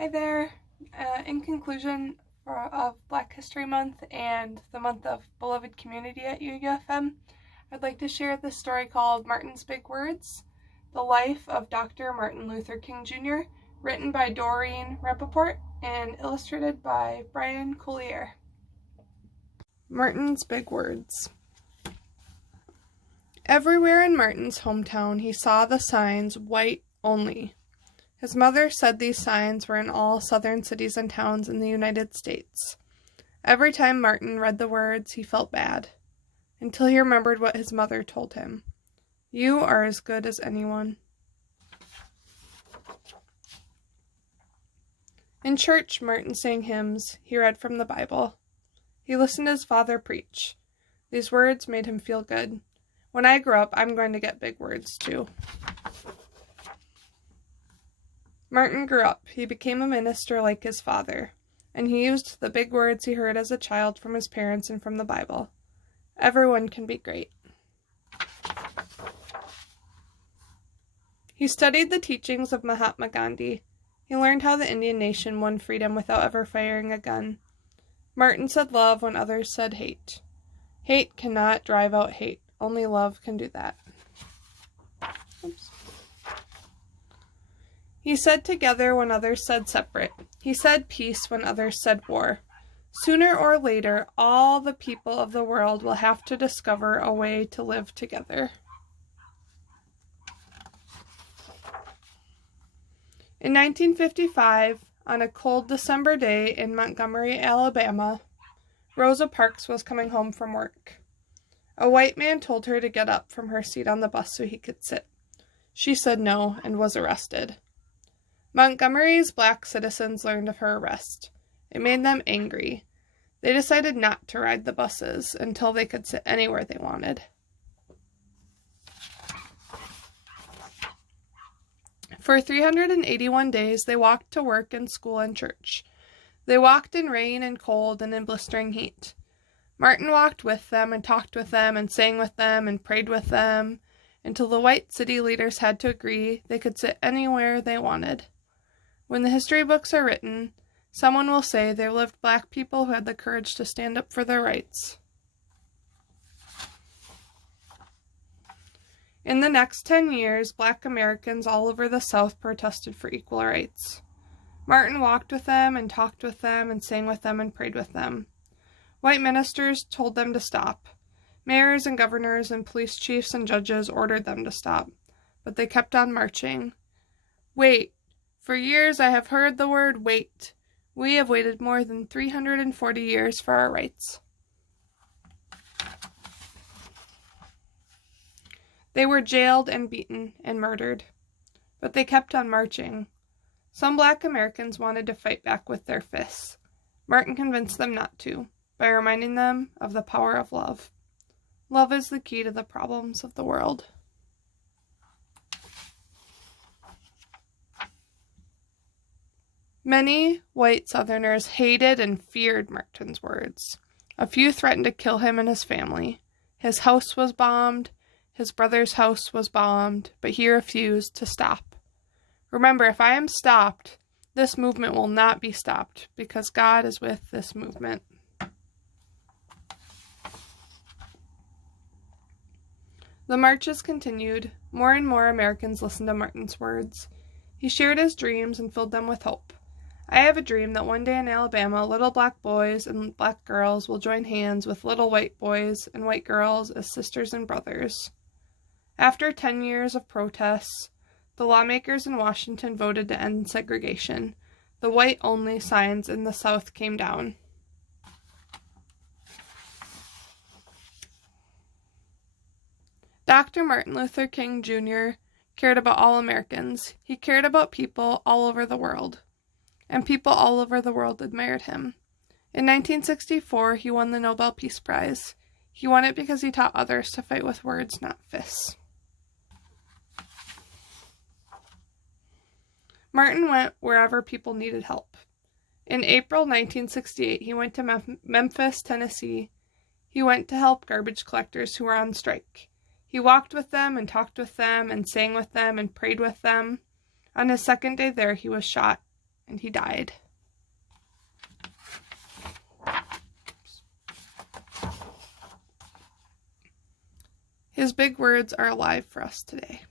Hi there. In conclusion of Black History Month and the month of beloved community at UUFM, I'd like to share this story called Martin's Big Words, the life of Dr. Martin Luther King Jr., written by Doreen, Rappaport, and illustrated by Bryan, Collier. Martin's Big Words. Everywhere in Martin's hometown he saw the signs, white only. His mother said these signs were in all southern cities and towns in the United States. Every time Martin read the words, he felt bad, until he remembered what his mother told him. You are as good as anyone. In church, Martin sang hymns. He read from the Bible. He listened to his father preach. These words made him feel good. When I grow up, I'm going to get big words, too. Martin grew up. He became a minister like his father, and he used the big words he heard as a child from his parents and from the Bible. Everyone can be great. He studied the teachings of Mahatma Gandhi. He learned how the Indian nation won freedom without ever firing a gun. Martin said love when others said hate. Hate cannot drive out hate. Only love can do that. Oops. He said together when others said separate. He said peace when others said war. Sooner or later, all the people of the world will have to discover a way to live together. In 1955, on a cold December day in Montgomery, Alabama, Rosa Parks was coming home from work. A white man told her to get up from her seat on the bus so he could sit. She said no and was arrested. Montgomery's black citizens learned of her arrest. It made them angry. They decided not to ride the buses until they could sit anywhere they wanted. For 381 days, they walked to work and school and church. They walked in rain and cold and in blistering heat. Martin walked with them and talked with them and sang with them and prayed with them until the white city leaders had to agree they could sit anywhere they wanted. When the history books are written, someone will say there lived black people who had the courage to stand up for their rights. In the next 10 years, black Americans all over the South protested for equal rights. Martin walked with them and talked with them and sang with them and prayed with them. White ministers told them to stop. Mayors and governors and police chiefs and judges ordered them to stop, but they kept on marching. Wait. For years I have heard the word wait. We have waited more than 340 years for our rights. They were jailed and beaten and murdered, but they kept on marching. Some black Americans wanted to fight back with their fists. Martin convinced them not to, by reminding them of the power of love. Love is the key to the problems of the world. Many white Southerners hated and feared Martin's words. A few threatened to kill him and his family. His house was bombed. His brother's house was bombed, but he refused to stop. Remember, if I am stopped, this movement will not be stopped, because God is with this movement. The marches continued. More and more Americans listened to Martin's words. He shared his dreams and filled them with hope. I have a dream that one day in Alabama, little black boys and black girls will join hands with little white boys and white girls as sisters and brothers. After 10 years of protests, the lawmakers in Washington voted to end segregation. The white-only signs in the South came down. Dr. Martin Luther King Jr. cared about all Americans. He cared about people all over the world, and people all over the world admired him. In 1964, he won the Nobel Peace Prize. He won it because he taught others to fight with words, not fists. Martin went wherever people needed help. In April 1968, he went to Memphis, Tennessee. He went to help garbage collectors who were on strike. He walked with them and talked with them and sang with them and prayed with them. On his second day there, he was shot and he died. His big words are alive for us today.